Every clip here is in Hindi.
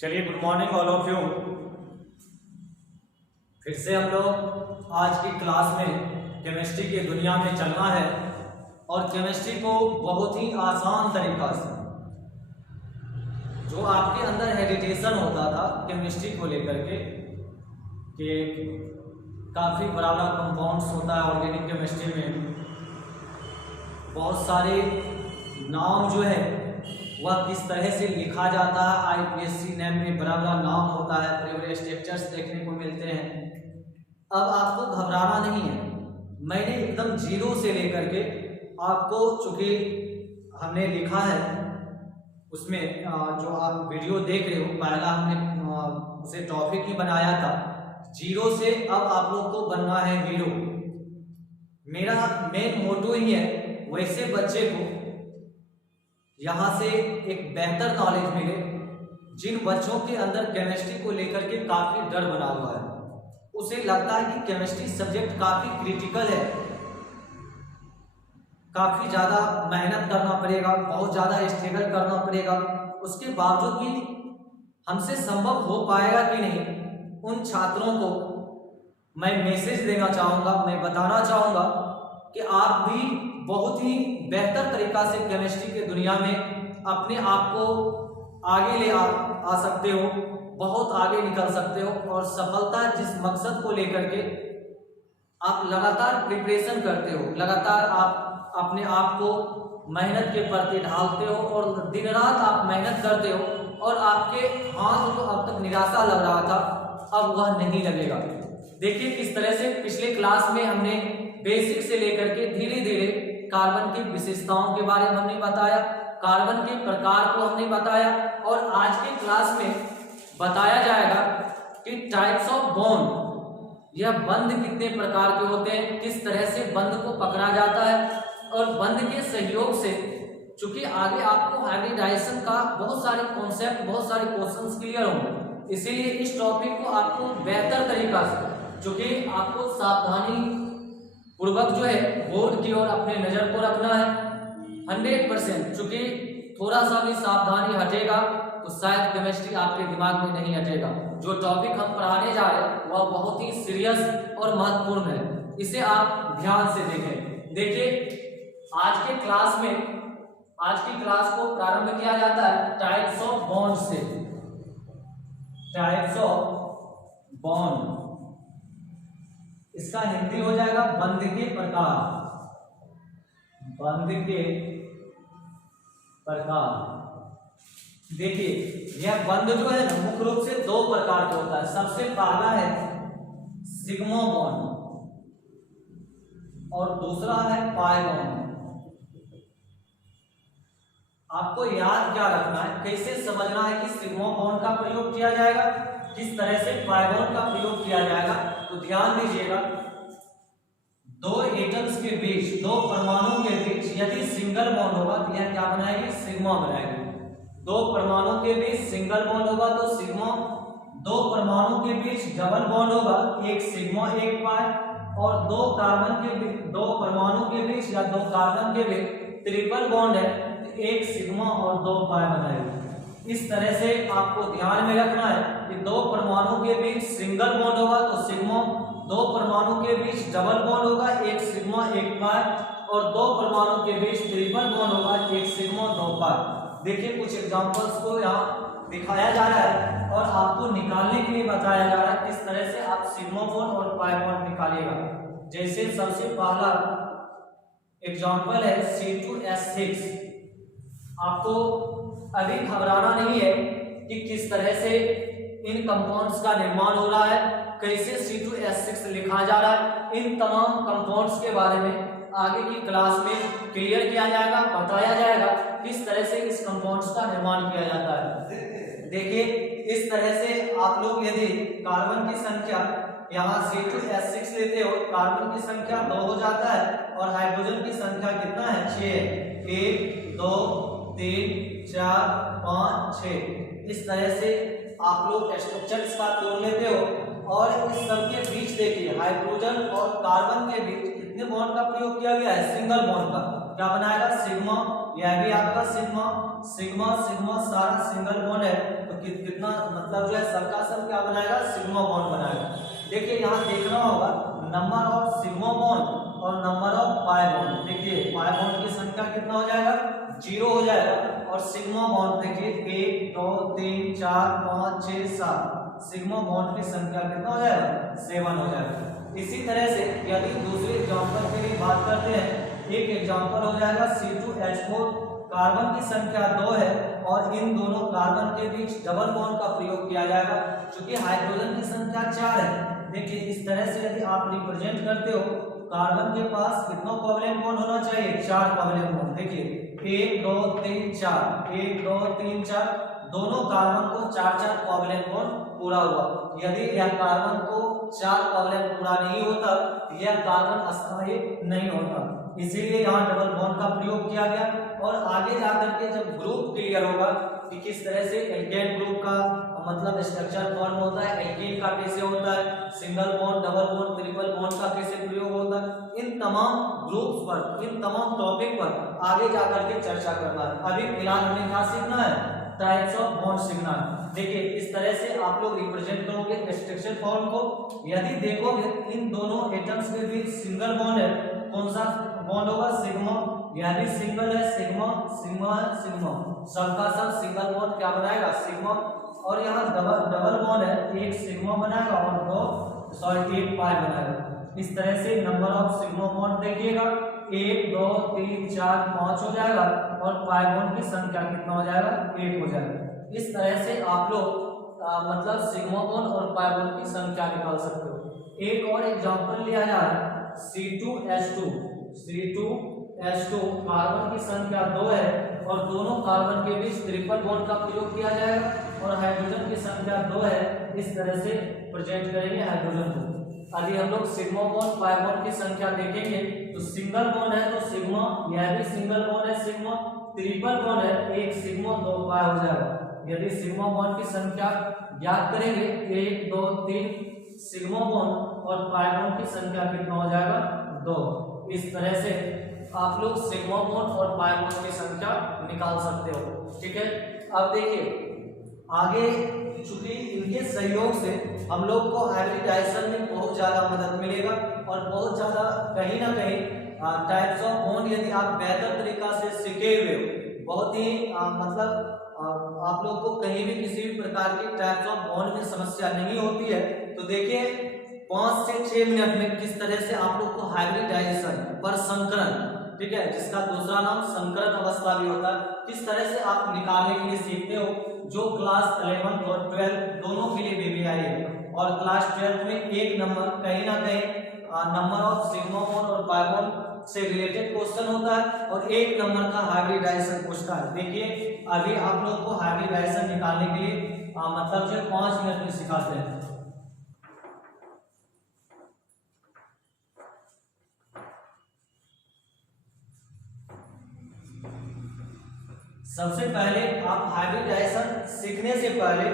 चलिए, good morning all of you. फिर से हम लोग आज की क्लास में केमिस्ट्री की दुनिया में चलना है और केमिस्ट्री को बहुत ही आसान तरीका से, जो आपके अंदर हेजिटेशन होता था केमिस्ट्री को लेकर के कि काफ़ी बड़ा बड़ा कंपाउंड्स होता है ऑर्गेनिक केमिस्ट्री में, बहुत सारे नाम जो है वह किस तरह से लिखा जाता है, आईपीएससी नेम में बड़ा बड़ा नाम होता है, बड़े बड़े स्ट्रक्चर्स देखने को मिलते हैं। अब आपको घबराना नहीं है, मैंने एकदम जीरो से लेकर के आपको, चूँकि हमने लिखा है उसमें जो आप वीडियो देख रहे हो, पहला हमने उसे टॉपिक ही बनाया था जीरो से, अब आप लोग को बनना है हीरो। मेरा मेन मोटो ही है वैसे बच्चे को यहाँ से एक बेहतर नॉलेज मिले, जिन बच्चों के अंदर केमिस्ट्री को लेकर के काफ़ी डर बना हुआ है, उसे लगता है कि केमिस्ट्री सब्जेक्ट काफ़ी क्रिटिकल है, काफ़ी ज़्यादा मेहनत करना पड़ेगा, बहुत ज़्यादा स्ट्रगल करना पड़ेगा, उसके बावजूद भी हमसे संभव हो पाएगा कि नहीं। उन छात्रों को मैं मैसेज देना चाहूँगा, मैं बताना चाहूँगा कि आप भी बहुत ही बेहतर तरीका से केमिस्ट्री की दुनिया में अपने आप को आगे ले आ सकते हो, बहुत आगे निकल सकते हो और सफलता जिस मकसद को लेकर के आप लगातार प्रिपरेशन करते हो, लगातार आप अपने आप को मेहनत के प्रति ढालते हो और दिन रात आप मेहनत करते हो और आपके हाथ को अब तक निराशा लग रहा था, अब वह नहीं लगेगा। देखिए किस तरह से पिछले क्लास में हमने बेसिक से लेकर के धीरे धीरे कार्बन की विशेषताओं के बारे में हमने बताया, कार्बन के प्रकार को हमने बताया और आज के क्लास में बताया जाएगा कि टाइप्स ऑफ बॉन्ड, यह बंध कितने प्रकार के होते हैं, किस तरह से बंध को पकड़ा जाता है और बंध के सहयोग से, चूंकि आगे आपको हाइब्रिडाइजेशन का बहुत सारे कॉन्सेप्ट, बहुत सारे क्वेश्चंस क्लियर होंगे, इसीलिए इस टॉपिक को आपको बेहतर तरीका से, चूंकि आपको सावधानी पूर्वक जो है बोर्ड की ओर अपने नजर को रखना है 100%, चूंकि थोड़ा सा भी सावधानी हटेगा तो शायद केमिस्ट्री आपके दिमाग में नहीं हटेगा। जो टॉपिक हम पढ़ाने जा रहे हैं वह बहुत ही सीरियस और महत्वपूर्ण है, इसे आप ध्यान से देखें। देखिए आज के क्लास में, आज की क्लास को प्रारंभ किया जाता है टाइप्स ऑफ बॉन्ड से। टाइप्स ऑफ बॉन्ड, इसका हिंदी हो जाएगा बंध के प्रकार। बंध के प्रकार, देखिए यह बंध जो है मुख्य रूप से दो प्रकार का होता है। सबसे पहला है सिग्मा बॉन्ड और दूसरा है पाई बॉन्ड। आपको याद क्या रखना है, कैसे समझना है कि सिग्मा बॉन्ड का प्रयोग किया जाएगा, किस तरह से पाई बॉन्ड का प्रयोग किया जाएगा। तो ध्यान दीजिएगा, दो एटम्स के बीच, दो परमाणुओं के बीच यदि सिंगल बॉन्ड होगा तो यह क्या बनाएगी, सिग्मा बनाएगी। दो परमाणुओं के बीच सिंगल बॉन्ड होगा तो सिग्मा, दो परमाणुओं के बीच डबल बॉन्ड होगा, एक सिग्मा एक पाई, और दो कार्बन के बीच, दो परमाणुओं के बीच या दो कार्बन के बीच ट्रिपल बॉन्ड है तो एक सिग्मा और दो पाई बनाएगी। इस तरह से आपको ध्यान में रखना है कि दो परमाणुओं के बीच सिंगल बॉन्ड होगा तो सिग्मा, दो परमाणु के बीच डबल बॉन्ड होगा, एक सिग्मा एक पाई, और दो परमाणु के बीच ट्रिपल बॉन्ड होगा, एक सिग्मा दो पाई। देखिए कुछ एग्जांपल्स को यहाँ दिखाया जा रहा है और आपको निकालने के लिए बताया जा रहा है किस तरह से आप सिग्मा बॉन्ड और पाई बॉन्ड निकालिएगा। जैसे सबसे पहला एग्जांपल है C2H6। आपको अभी घबराना नहीं है कि किस तरह से इन कंपाउंड्स का निर्माण हो रहा है, कैसे C2H6 लिखा जा रहा है, इन तमाम कंपाउंड्स के बारे में आगे की क्लास में क्लियर किया जाएगा, बताया जाएगा किस तरह से इस कंपाउंड्स का निर्माण किया जाता है। देखिए इस तरह से आप लोग यदि कार्बन की संख्या यहाँ C2H6 लेते हो, कार्बन की संख्या 2 हो जाता है और हाइड्रोजन की संख्या कितना है, 6, 1 2 3 4 5 6। इस तरह से आप लोग स्ट्रक्चर इसका तोड़ लेते हो और इस सब के बीच देखिए हाइड्रोजन और कार्बन के बीच कितने बॉन्ड का प्रयोग किया गया है, सिंगल बॉन्ड का। क्या बनाएगा, सिग्मा यह भी आपका सिग्मा सिग्मा सिग्मा सारा सिंगल बॉन्ड है, तो कितना मतलब जो है सबका सब क्या बनाएगा, सिग्मा बॉन्ड बनाएगा। देखिए यहाँ देखना होगा नंबर ऑफ सिग्मा बॉन्ड और नंबर ऑफ पाई बॉन्ड। देखिए पाई बॉन्ड की संख्या कितना हो जाएगा, 0 हो जाएगा, और सिग्मा बॉन्ड देखिए 1 2 3 4 5 6 7, सिग्मा बॉन्ड की संख्या कितना हो जाएगा, 7 हो जाएगा। इसी तरह से यदि दूसरे एग्जांपल के लिए बात करते हैं, एक एग्जांपल हो जाएगा C2H4, कार्बन की संख्या 2 है और इन दोनों कार्बन के बीच डबल बॉन्ड का प्रयोग किया जाएगा, क्योंकि हाइड्रोजन की संख्या 4 है। देखिए इस तरह से यदि आप रिप्रेजेंट करते हो, कार्बन के पास कितना कोवैलेंट बॉन्ड होना चाहिए, 4 कोवैलेंट बॉन्ड। देखिए 1 2 3 4, 1 2 3 4, दोनों कार्बन को 4 कोवैलेंट बॉन्ड पूरा हुआ। यदि यह कार्बन को 4 कोवैलेंट पूरा नहीं होता, यह कार्बन अस्थायी नहीं होता, इसीलिए यहाँ डबल बॉन्ड का प्रयोग किया गया। और आगे जाकर के जब ग्रुप क्लियर होगा कि किस तरह से एल्केन ग्रुप का मतलब स्ट्रक्चर फॉर्म होता है, एल्कीन का कैसे होता है, single bond double bond triple bond का कैसे प्रयोग होता है, इन तमाम ग्रुप्स पर, इन तमाम टॉपिक पर आगे जाकर के चर्चा करना है। अभी फिलहाल हमें क्या सीखना है, टाइप्स ऑफ बॉन्ड सीखना है। देखिए इस तरह से आप लोग रिप्रेजेंट करोगे स्ट्रक्चर फॉर्म को। यदि देखोगे इन दोनों एटम्स के बीच सिंगल बॉन्ड है, कौन सा बॉन्ड होगा, सिग्मा, यह भी सिंगल है, सिग्मा सिग्मा सिग्मा, सबका सब सिंगल बॉन्ड क्या बनाएगा, सिग्मा। और यहाँ डबल बॉन्ड है, एक सिग्मा बनाएगा और एक पाई बनाएगा। इस तरह से नंबर ऑफ सिग्मा बॉन्ड देखिएगा 1 2 3 4 5 हो जाएगा, और पाई बॉन्ड की संख्या कितना हो जाएगा, 1 हो जाएगा। इस तरह से आप लोग मतलब सिग्मा बॉन्ड और पाई बॉन्ड की संख्या निकाल सकते हो। एक और एग्जांपल लिया जाए C2H2 कार्बन की संख्या 2 है और दोनों कार्बन के बीच ट्रिपल बॉन्ड का प्रयोग किया जाएगा, और हाइड्रोजन की संख्या 2 है। इस तरह से प्रेजेंट करेंगे हाइड्रोजन को। यदि हम लोग सिग्मा बॉन्ड पाई बॉन्ड की संख्या देखेंगे तो सिंगल बॉन्ड है तो सिग्मा, यह भी सिंगल बॉन्ड है सिग्मा, ट्रिपल बॉन्ड है 1 सिग्मा 2 पाई हो जाएगा। यदि सिग्मा बॉन्ड की संख्या ज्ञात करेंगे 1 2 3 सिग्मा बॉन्ड, और पाई बॉन्ड की संख्या कितना हो जाएगा, 2। इस तरह से आप लोग सिग्मा बॉन्ड और पाई बॉन्ड की संख्या निकाल सकते हो। ठीक है, अब देखिए आगे, चूंकि इनके सहयोग से हम लोग को हाइब्रिडाइजेशन में बहुत ज्यादा मदद मिलेगा, और बहुत ज्यादा कहीं ना कहीं टाइप्स ऑफ बॉन्ड यदि आप बेहतर तरीका से सीखे हुए हो, बहुत ही मतलब आप लोग को कहीं भी किसी भी प्रकार की टाइप्स ऑफ बॉन्ड में समस्या नहीं होती है। तो देखिए 5 से 6 मिनट में किस तरह से आप लोग को हाइब्रिडाइजेशन पर संकरण, ठीक है, जिसका दूसरा नाम संकरण अवस्था भी होता है, किस तरह से आप निकालने के लिए सीखते हो, जो क्लास 11 और 12 दोनों के लिए भी आई है। और क्लास 12 में एक नंबर कहीं ना कहीं नंबर ऑफ सिग्मा बॉन्ड और पाई बॉन्ड से रिलेटेड क्वेश्चन होता है, और एक नंबर का हाइब्रिडाइजेशन पूछता है। देखिए अभी आप लोग को हाइब्रिडाइजेशन निकालने के लिए मतलब जो 5 मिनट में सिखाते हैं। सबसे पहले आप हाइब्रिडाइजेशन सीखने से पहले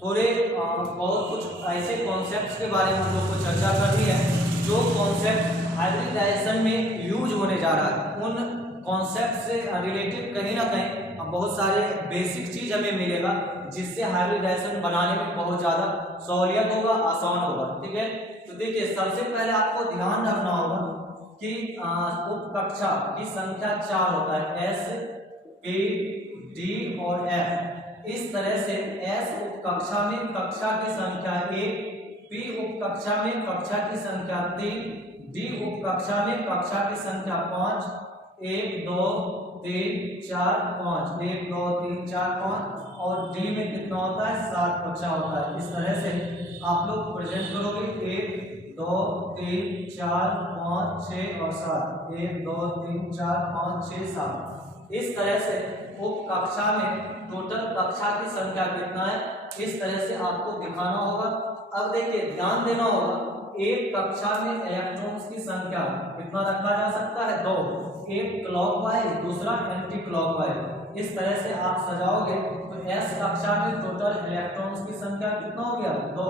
थोड़े बहुत कुछ ऐसे कॉन्सेप्ट्स के बारे में हम लोग को चर्चा करनी है, जो कॉन्सेप्ट हाइब्रिडाइजेशन में यूज होने जा रहा है। उन कॉन्सेप्ट से रिलेटेड कहीं ना कहीं बहुत सारे बेसिक चीज हमें मिलेगा, जिससे हाइब्रिडाइजेशन बनाने में बहुत ज्यादा सहूलियत होगा, आसान होगा। ठीक है, तो देखिए सबसे पहले आपको ध्यान रखना होगा कि उपकक्षा की संख्या 4 होता है, S P D और F। इस तरह से S उपकक्षा में कक्षा की संख्या 1, P उपकक्षा में कक्षा की संख्या 3, D उपकक्षा में कक्षा की संख्या 5, 1 2 3 4 5, 1 2 3 4 5, और D में कितना होता है, 7 कक्षा होता है। इस तरह से आप लोग प्रेजेंट करोगे 1 2 3 4 5 6 और 7, 1 2 3 4 5 6 7। इस तरह से उप कक्षा में टोटल कक्षा की संख्या कितना है, इस तरह से आपको दिखाना होगा। अब देखिए ध्यान देना होगा, एक कक्षा में इलेक्ट्रॉन्स की संख्या कितना रखा जा सकता है, 2, एक क्लॉकवाइज दूसरा एंटी क्लॉकवाइज। इस तरह से आप सजाओगे तो S कक्षा में टोटल इलेक्ट्रॉन्स की संख्या कितना हो गया, 2,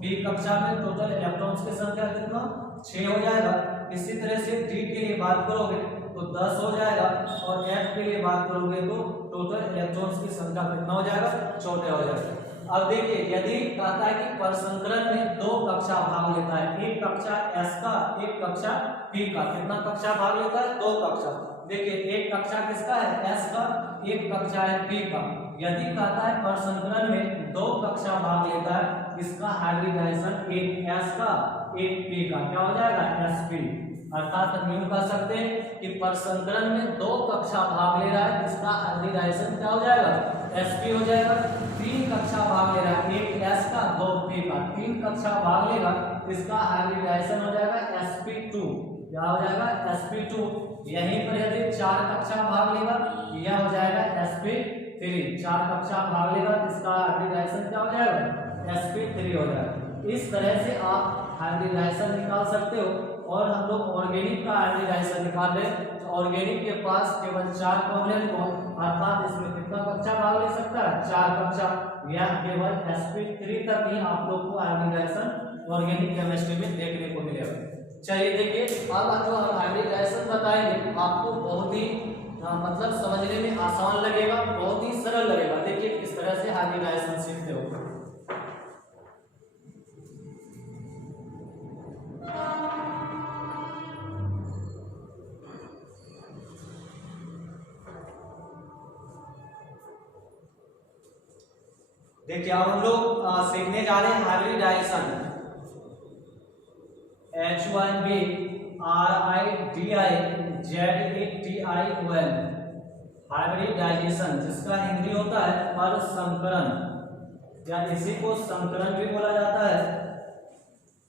B कक्षा में टोटल इलेक्ट्रॉन्स की संख्या कितना, 6 हो जाएगा। इसी तरह से D के लिए बात करोगे तो 10 हो जाएगा, और F के लिए बात करोगे तो टोटल इलेक्ट्रॉन्स की संख्या कितना हो जाएगा, 14 हो जाएगा। अब देखिए यदि कहता है कि परसंकरण में 2 कक्षा भाग लेता है, एक कक्षा S का, एक कक्षा P का, कितना कक्षा भाग लेता है, 2 कक्षा। देखिए एक कक्षा किसका है, S का, एक कक्षा है P का। यदि कहता है परसंकरण में 2 कक्षा भाग लेता है, इसका हाइब्रिडाइजेशन एक S का एक P का क्या हो जाएगा, SP। अर्थात हम यूं कह सकते हैं कि परसंकरण में 2 कक्षा भाग ले रहा है, इसका हाइब्रिडाइजेशन क्या हो जाएगा, SP हो जाएगा। 3 कक्षा भाग ले रहा है, एक S का 2 P का, 3 कक्षा भाग लेगा, इसका हाइब्रिडाइजेशन हो जाएगा sp2, क्या हो जाएगा, sp2। यहीं पर यदि 4 कक्षा भाग लेगा, यह हो जाएगा sp3, 4 कक्षा भाग लेगा, इसका हाइब्रिडाइजेशन क्या हो जाएगा, sp3 हो जाएगा। इस तरह से आप हाइब्रिडाइजेशन निकाल सकते हो। और हम लोग ऑर्गेनिक का हाइब्रिडाइजेशन निकाल रहे हैं, तो ऑर्गेनिक के पास केवल 4 कॉम्प्लेक्स बॉन्ड, अर्थात इसमें कितना कक्षा भाग ले सकता है, 4 कक्षा, या केवल sp3 तक ही आप लोग को हाइब्रिडाइजेशन ऑर्गेनिक केमिस्ट्री में देखने को मिलेगा। चलिए देखिए, अब जो हम हाइब्रिडाइजेशन बताएंगे आपको बहुत ही मतलब समझने में आसान लगेगा, बहुत ही सरल लगेगा। देखिए किस तरह से हाइब्रिडाइजेशन सीखते हो। देखिए अब हम लोग सीखने जा रहे हैं हाइब्रिडाइजेशन, HYBRIDIZETION, हाइब्रिडाइजेशन, जिसका हिंदी होता है परसंकरण, या इसी को संकरण भी बोला जाता है।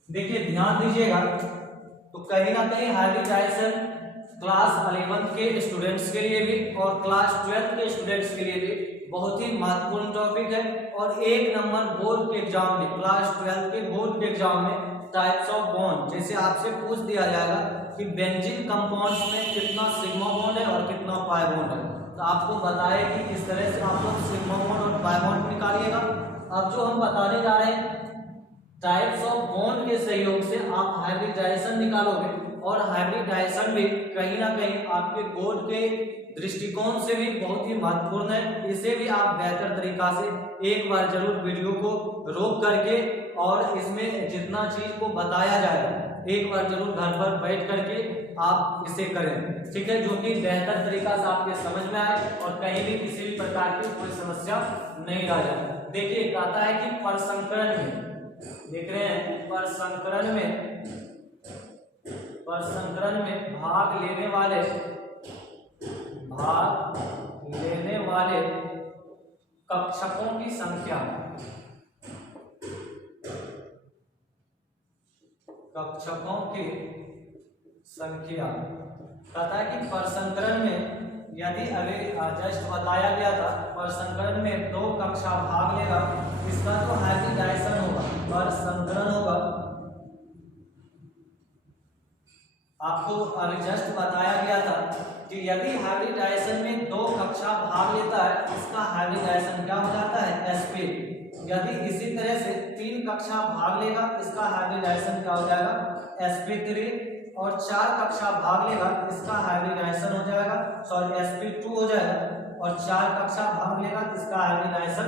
देखिए ध्यान दीजिएगा, तो कहीं ना कहीं हाइब्रिडाइजेशन क्लास 11 के स्टूडेंट्स के लिए भी और क्लास 12 के स्टूडेंट्स के लिए भी बहुत ही महत्वपूर्ण टॉपिक है। और 1 नंबर बोर्ड के एग्जाम में, क्लास 12 के बोर्ड के एग्जाम में टाइप्स ऑफ बॉन्ड, जैसे आपसे पूछ दिया जाएगा कि बेंजीन कंपाउंड्स में कितना सिग्मा बॉन्ड है और कितना पाई बॉन्ड है, तो आपको बताए कि किस तरह से आप लोग सिग्मा बॉन्ड और पाई बॉन्ड निकालिएगा। अब जो हम बताने जा रहे हैं टाइप्स ऑफ बॉन्ड के सहयोग से आप हाइब्रिडाइजेशन निकालोगे, और हाइब्रिडाइजेशन भी कहीं ना कहीं आपके बोर्ड के दृष्टिकोण से भी बहुत ही महत्वपूर्ण है। इसे भी आप बेहतर तरीका से एक बार जरूर वीडियो को रोक करके और इसमें जितना चीज को बताया जाएगा एक बार जरूर घर पर बैठ करके आप इसे करें, ठीक है, जो कि बेहतर तरीका से आपके समझ में आए और कहीं भी किसी भी प्रकार की कोई समस्या नहीं रह जाए। देखिए कहता है कि परसंकरण में, देख रहे हैं, परसंकरण में भाग लेने वाले कक्षकों की संख्या, कहता है कि परसंकरण में यदि अभी जस्ट बताया गया था, परसंकरण में 2 कक्षा भाग लेगा, इसका तो हाइब्रिडाइजेशन होगा, परसंकरण होगा। आपको अभी जस्ट बताया गया था कि यदि हाइब्रिडाइजेशन में 2 कक्षा भाग लेता है, इसका हाइब्रिडाइजेशन क्या हो जाता है, sp। यदि इसी तरह से 3 कक्षा भाग लेगा, इसका हाइब्रिडाइजेशन क्या हो जाएगा, sp3, और 4 कक्षा भाग लेगा, इसका हाइब्रिडाइजेशन हो जाएगा, सॉरी sp2 हो जाएगा, और 4 कक्षा भाग लेगा, इसका हाइब्रिडाइजेशन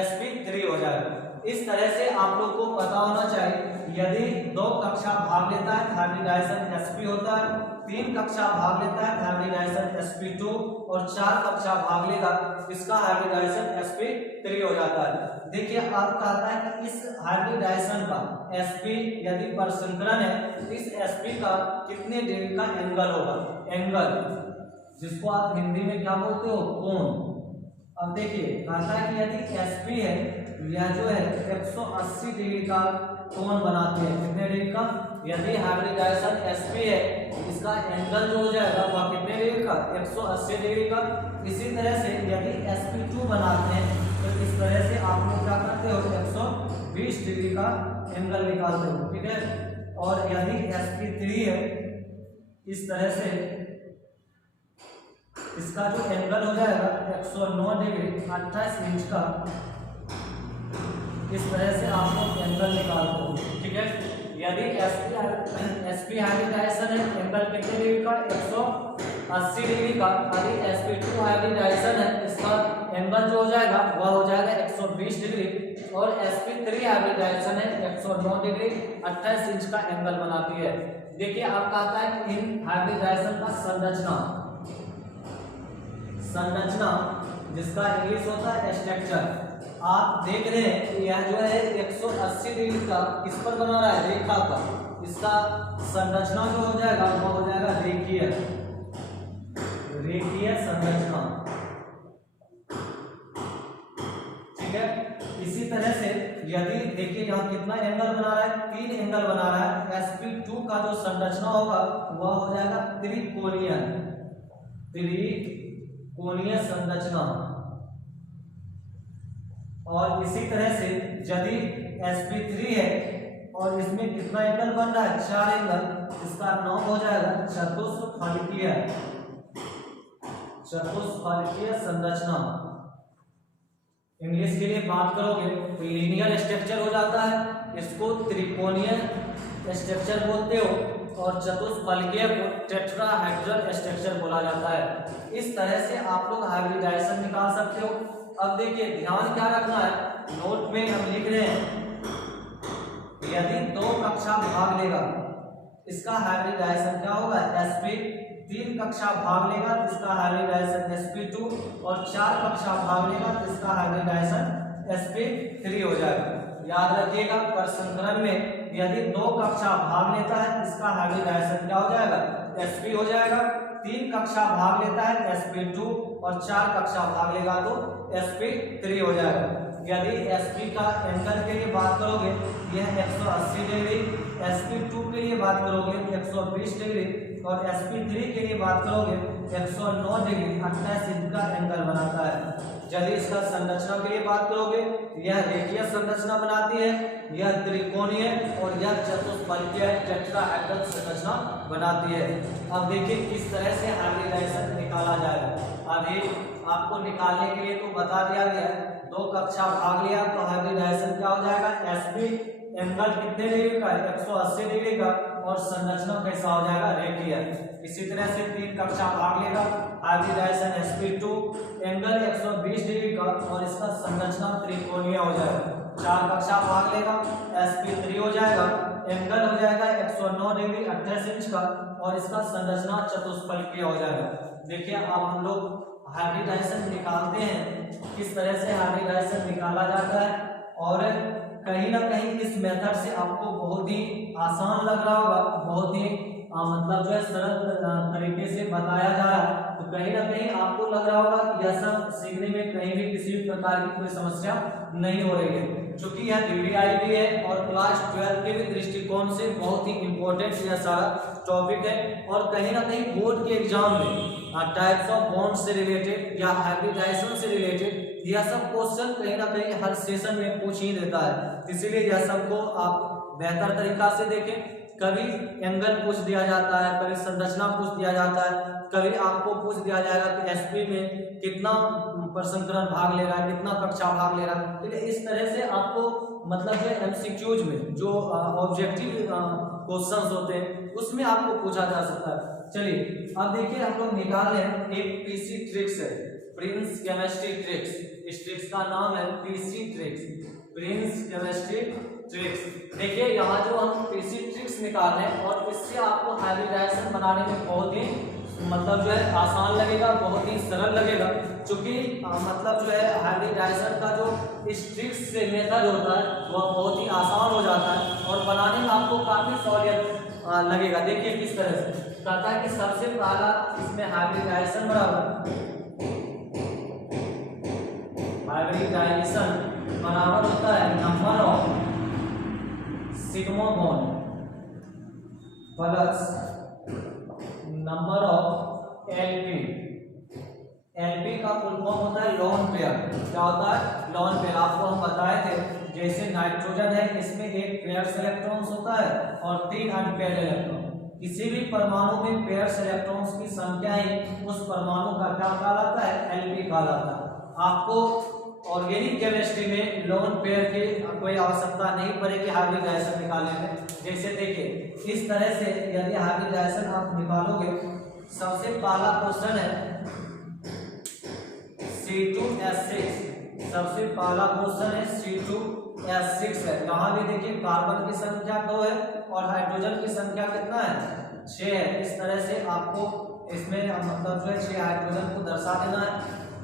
sp3 हो जाएगा। इस तरह से आप लोग को पता होना चाहिए, यदि 2 कक्षा भाग लेता है हाइब्रिडाइजेशन sp होता है, 3 कक्षा भाग लेता है हाइब्रिडाइजेशन sp2, और 4 कक्षा भाग लेगा, इसका हाइब्रिडाइजेशन sp3 हो जाता है। देखिए अब कहता है कि इस हाइब्रिडाइजेशन का sp यदि परसंकरण है, तो इस sp का कितने डिग्री का एंगल होगा, एंगल जिसको आप हिंदी में क्या बोलते हो, कोण। अब देखिए कहता है कि यदि sp है, यह जो है 180 डिग्री का कोण बनाते हैं, कितने डिग्री का, यदि हाइब्रिडाइजेशन sp है, इसका एंगल जो हो जाएगा वह कितने डिग्री का, 180 डिग्री का। इसी तरह से यदि sp2 बनाते हैं, तो इस तरह से आप लोग क्या करते हो, 120 डिग्री का एंगल निकालते हो, ठीक है। और यदि sp3 है, इस तरह से इसका जो एंगल हो जाएगा 109 डिग्री 28 इंच का, इस तरह से आप लोग एंगल निकालते हो, ठीक है। यदि sp हाइब्रिडाइजेशन है, एंगल कितने डिग्री का, 80 डिग्री का यदि sp2 हाइब्रिडाइजेशन है, इसका एंगल जो हो जाएगा वह हो जाएगा 120 डिग्री, और sp3 हाइब्रिडाइजेशन है 109 डिग्री 28 इंच का एंगल बनाती है। देखिए आप कहता है इन हाइब्रिडाइजेशन का संरचना जिसका इंग्लिश होता है स्ट्रक्चर। आप देख रहे हैं कि यह जो है 180 डिग्री का किस पर बना रहा है, रेखा पर। इसका संरचना जो हो जाएगा वो हो जाएगा रेखीय संरचना, ठीक है। इसी तरह से यदि देखिए यहाँ कितना एंगल बना रहा है, 3 एंगल बना रहा है। sp2 का जो संरचना होगा वह हो जाएगा त्रिकोणीय संरचना। और इसी तरह से यदि sp3 है और इसमें कितना एंगल बन रहा है, 4 एंगल, इसका नाम हो जाएगा चतुष्फलकीय संरचना। इंग्लिश के लिए बात करोगे तो लीनियर स्ट्रक्चर हो जाता है, इसको त्रिकोणीय स्ट्रक्चर बोलते हो, और चतुष्फलकीय को टेट्राहेड्रल स्ट्रक्चर बोला जाता है। इस तरह से आप लोग हाइब्रिडाइजेशन निकाल सकते हो। अब देखिए ध्यान क्या रखना है, नोट में हम लिख रहे हैं यदि 2 कक्षा भाग लेगा इसका हाइब्रिडाइजेशन क्या होगा, sp3 कक्षा भाग लेगा इसका हाइब्रिडाइजेशन sp2, और 4 कक्षा भाग लेगा इसका हाइब्रिडाइजेशन sp3 हो जाएगा। याद रखिएगा परसंकरण में यदि 2 कक्षा भाग लेता है इसका हाइब्रिडाइजेशन क्या हो जाएगा, sp हो जाएगा। 3 कक्षा भाग लेता है sp2, और 4 कक्षा भाग लेगा तो sp3 हो जाएगा। यदि sp का एंगल के लिए बात करोगे यह 180 डिग्री, sp2 के लिए बात करोगे 120 डिग्री, और sp3 के लिए बात करोगे 109 डिग्री 28 इंच का एंगल बनाता है। यदि इसका संरचना के लिए बात करोगे यह रेखीय संरचना बनाती है, यह त्रिकोणीय और यह चतुष्फलकीय टेट्राहेड्रल संरचना बनाती है। अब देखिए किस तरह से हाइब्रिडाइजेशन निकाला जाएगा। अभी आपको निकालने के लिए तो बता दिया गया, 2 कक्षा भाग लिया तो हाइब्रिडाइजेशन क्या हो जाएगा, sp एंगल कितने डिग्री का, 180 डिग्री का, और संरचना कैसा हो जाएगा, रेखीय। इसी तरह से 3 कक्षा भाग लेगा हाइब्रिडाइजेशन sp2 एंगल 120 डिग्री का, और इसका संरचना त्रिकोणीय हो जाएगा। 4 कक्षा भाग लेगा sp3 हो जाएगा, एंगल हो जाएगा 109 डिग्री 28 इंच का, और इसका संरचना चतुष्फलकीय हो जाएगा। देखिए अब हम लोग हाइब्रिडाइजेशन निकालते हैं, किस तरह से हाइब्रिडाइजेशन निकाला जाता है, और कहीं ना कहीं इस मेथड से आपको बहुत ही आसान लग रहा होगा, बहुत ही मतलब जो है सरल तरीके से बताया जा रहा है, तो कहीं ना कहीं आपको लग रहा होगा कि यह सब सीखने में कहीं भी किसी भी प्रकार की कोई समस्या नहीं हो रही है, क्योंकि यह DDIB है और क्लास 12 के भी दृष्टिकोण से बहुत ही इंपॉर्टेंट यह सारा टॉपिक है। और कहीं ना कहीं बोर्ड के एग्जाम में टाइप्स ऑफ बॉन्ड से रिलेटेड या हाइब्रिडाइजेशन से रिलेटेड यह सब क्वेश्चन कहीं ना कहीं हर सेशन में पूछ ही देता है, इसीलिए यह सबको आप बेहतर तरीका से देखें। कभी एंगल पूछ दिया जाता है, कभी संरचना पूछ दिया जाता है, कभी आपको पूछ दिया जाएगा कि sp में कितना परसंकरण भाग ले रहा है, कितना कक्षा भाग ले रहा है। ठीक है, इस तरह से आपको मतलब जो MCQs में जो ऑब्जेक्टिव क्वेश्चंस होते हैं उसमें आपको पूछा जा सकता है। चलिए अब देखिए हम लोग निकाल रहे हैं एक PC ट्रिक्स है, प्रिंस केमिस्ट्री ट्रिक्स। इस ट्रिक्स का नाम है PC tricks, Prince chemistry tricks. देखिए यहाँ जो हम PC ट्रिक्स निकाल रहे हैं और इससे आपको हाइब्रिडाइजेशन बनाने में बहुत ही मतलब जो है आसान लगेगा, बहुत ही सरल लगेगा, क्योंकि मतलब जो है हाइब्रिडाइजेशन का जो इस ट्रिक्स से मेथड होता है वह बहुत ही आसान हो जाता है और बनाने में आपको काफी सहूलियत लगेगा। देखिए किस तरह से कहता है कि सबसे पहला इसमें हाइब्रिडाइजेशन बराबर होता है number of sigma bond plus number of LP. LP का फुल फॉर्म होता है लोन पेयर। क्या होता है? Lone pair. आपको हम बताए थे जैसे नाइट्रोजन है इसमें एक पेयर्स इलेक्ट्रॉन्स होता है और 3 अनपेयर्ड इलेक्ट्रॉन। किसी भी परमाणु में पेयर्स इलेक्ट्रॉन्स की संख्या ही उस परमाणु का क्या कहलाता है? एलपी कहलाता है। आपको ऑर्गेनिक केमिस्ट्री में लोन पेयर की कोई आवश्यकता नहीं पड़ेगी हाइब्रिडाइजेशन निकालने में। जैसे देखिए इस तरह से यदि हाइब्रिडाइजेशन आप निकालोगे सबसे पहला क्वेश्चन है C2H6। सबसे पहला क्वेश्चन है C2H6 है। यहाँ भी देखिए कार्बन की संख्या 2 है और हाइड्रोजन की संख्या कितना है 6 है। इस तरह से आपको इसमें मतलब जो है 6 हाइड्रोजन को दर्शा देना है।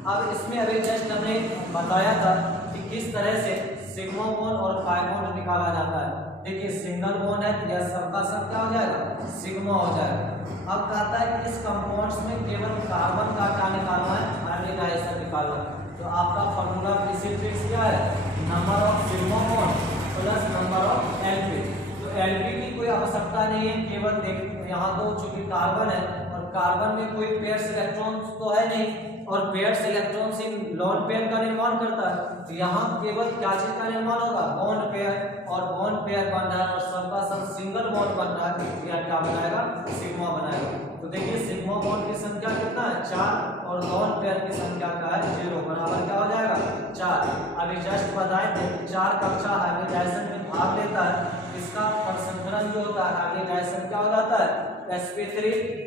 अब इसमें अभी जस्ट हमने बताया था कि किस तरह से सिग्मा बॉन्ड और पाई बॉन्ड निकाला जाता है। देखिए सिंगल बॉन्ड है, यह सबका सब क्या हो जाएगा सिग्मा हो जाएगा। अब कहता है कि इस कंपाउंड्स में केवल कार्बन का क्या निकालना है, हाइब्रिडाइजेशन निकालना है। तो आपका फॉर्मूला प्रिसिपिटेट्स क्या है, number of sigma bond plus number of LP. तो एलपी की कोई आवश्यकता नहीं है, केवल देख यहाँ तो चूंकि कार्बन है और कार्बन में कोई पेयर्स इलेक्ट्रॉन्स तो है नहीं और पेयर्स इलेक्ट्रॉन से लोन पेयर का निर्माण करता है। तो यहाँ केवल क्या चीज का निर्माण होगा, बॉन्ड पेयर, और बॉन्ड पेयर बन रहा है और सबका सब सिंगल बॉन्ड बन रहा है। यह क्या बनाएगा सिग्मा बनाएगा। तो देखिए सिग्मा बॉन्ड की संख्या कितना है 4 और बॉन्ड पेयर की संख्या क्या है 0 बराबर क्या हो जाएगा 4। अभी जस्ट बताए थे 4 कक्षा हाइब्रिडाइजेशन में भाग लेता है, इसका संकरण जो होता है हाइब्रिडाइजेशन क्या हो जाता है sp3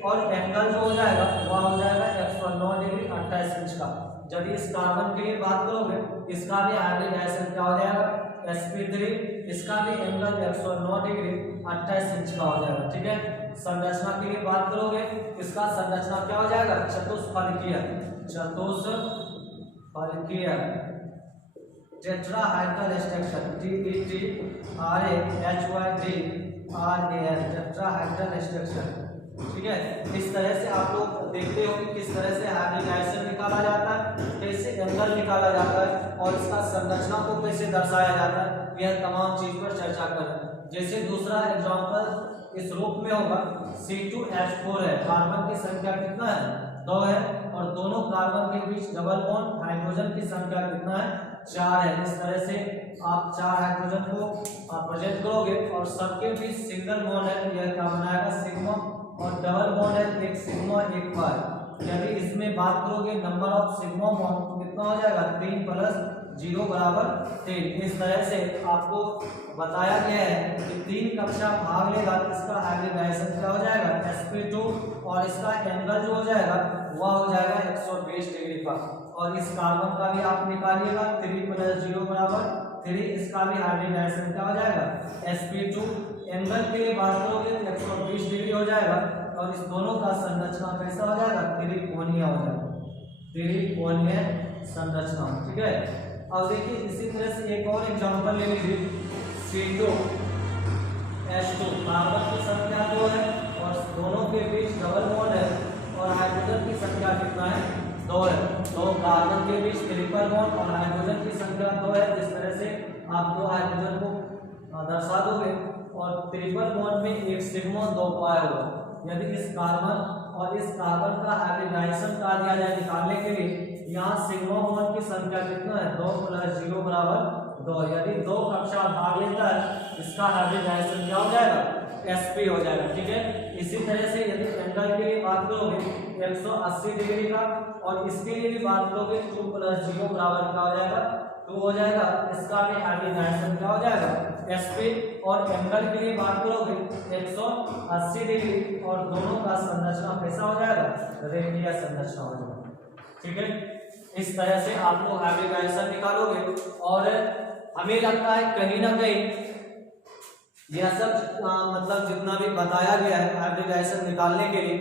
और एंगल जो हो जाएगा वह हो जाएगा 109 डिग्री 28 इंच का। यदि इस कार्बन के लिए बात करोगे इसका भी हाइब्रिडाइजेशन क्या हो जाएगा sp3, इसका भी एंगल 109 डिग्री 28 इंच का हो जाएगा। ठीक है, संरचना के लिए बात करोगे इसका संरचना क्या हो जाएगा चतुष्फलकीय tetrahedral structure TETRAHYDRAL tetrahedral structure. ठीक है, इस तरह से आप लोग देखते हो कि किस तरह से हाइब्रिडाइजेशन निकाला जाता है, कैसे एंगल निकाला जाता है और इसका संरचना को कैसे दर्शाया जाता है, यह तमाम चीज पर चर्चा करें। जैसे दूसरा एग्जांपल इस रूप में होगा C2H4 है, कार्बन की संख्या कितना है 2 है और दोनों कार्बन के बीच डबल बॉन्ड हाइड्रोजन की संख्या कितना है 4 है। इस तरह से आप 4 हाइड्रोजन को प्रेजेंट करोगे और सबके बीच सिंगल बॉन्ड है, यह क्या बनाएगा सिग्मा, और डबल बॉन्ड है एक सिग्मा एक पाई। यदि इसमें बात करोगे नंबर ऑफ सिग्मा बॉन्ड तो कितना हो जाएगा 3 प्लस 0 बराबर 3। इस तरह से आपको बताया गया है कि 3 कक्षा भाग लेगा इसका हाइब्रिडाइजेशन क्या हो जाएगा sp2 और इसका एंगल जो हो जाएगा वह हो जाएगा 120 डिग्री का। और इस कार्बन का भी आप निकालिएगा 3 प्लस 0 बराबर 3, इसका भी हाइब्रिडाइजेशन क्या हो जाएगा sp2। एंगल के लिए बात करोगे तो 120 डिग्री हो जाएगा और इस दोनों का संरचना कैसा हो जाएगा त्रिकोणीय हो जाएगा, त्रिकोणीय संरचना। ठीक है, अब देखिए इसी तरह से एक और एग्जांपल ले लीजिए C2H2, कार्बन की संख्या 2 है और दोनों के बीच डबल बॉन्ड है और हाइड्रोजन की संख्या कितना है 2 है। तो कार्बन के बीच ट्रिपल बॉन्ड और हाइड्रोजन की संख्या 2 है। जिस तरह से आप 2 हाइड्रोजन को दर्शा दोगे और ट्रिपल बॉन्ड में एक सिग्मा 2 पाई होगा। यदि इस कार्बन और इस कार्बन का हाइब्रिडाइजेशन का दिया जाए निकालने के लिए, यहाँ सिग्मा बॉन्ड की संख्या कितना है 2 प्लस 0 बराबर 2। यदि 2 कक्षा भाग लेता है इसका हाइब्रिडाइजेशन क्या हो जाएगा sp हो जाएगा। ठीक है, इसी तरह से यदि एंगल के लिए बात करोगे 180 डिग्री का और इसके लिए भी बात करोगे 2 प्लस 0 बराबर क्या हो जाएगा 2 हो जाएगा। इसका भी हाइब्रिडाइजेशन क्या हो जाएगा sp। और एंगल के लिए बात करोगे 180 डिग्री और दोनों का संरचना कैसा हो जाएगा रेखीय संरचना हो जाएगा। ठीक है, इस तरह से आप लोग हाइब्रिडाइजेशन निकालोगे और हमें लगता है कहीं ना कहीं यह सब मतलब जितना भी बताया गया है हाइब्रिडाइजेशन निकालने के लिए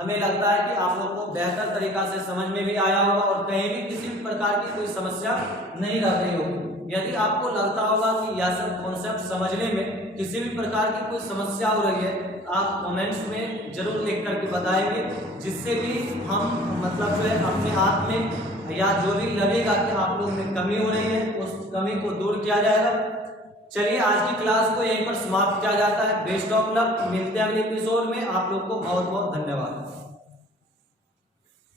हमें लगता है कि आप लोग को बेहतर तरीका से समझ में भी आया होगा और कहीं भी किसी भी प्रकार की कोई समस्या नहीं रह रही होगी। यदि आपको लगता होगा कि यह सब कॉन्सेप्ट समझने में किसी भी प्रकार की कोई समस्या हो रही है आप कमेंट्स में जरूर लिख करके बताएंगे, जिससे भी हम मतलब जो है अपने हाथ में या जो भी लगेगा कि आप लोग में कमी हो रही है उस कमी को दूर किया जाएगा। चलिए आज की क्लास को यहीं पर समाप्त किया जाता है। बेस्ट ऑफ लक, मिलते हैं अगले एपिसोड में। आप लोग को बहुत बहुत धन्यवाद।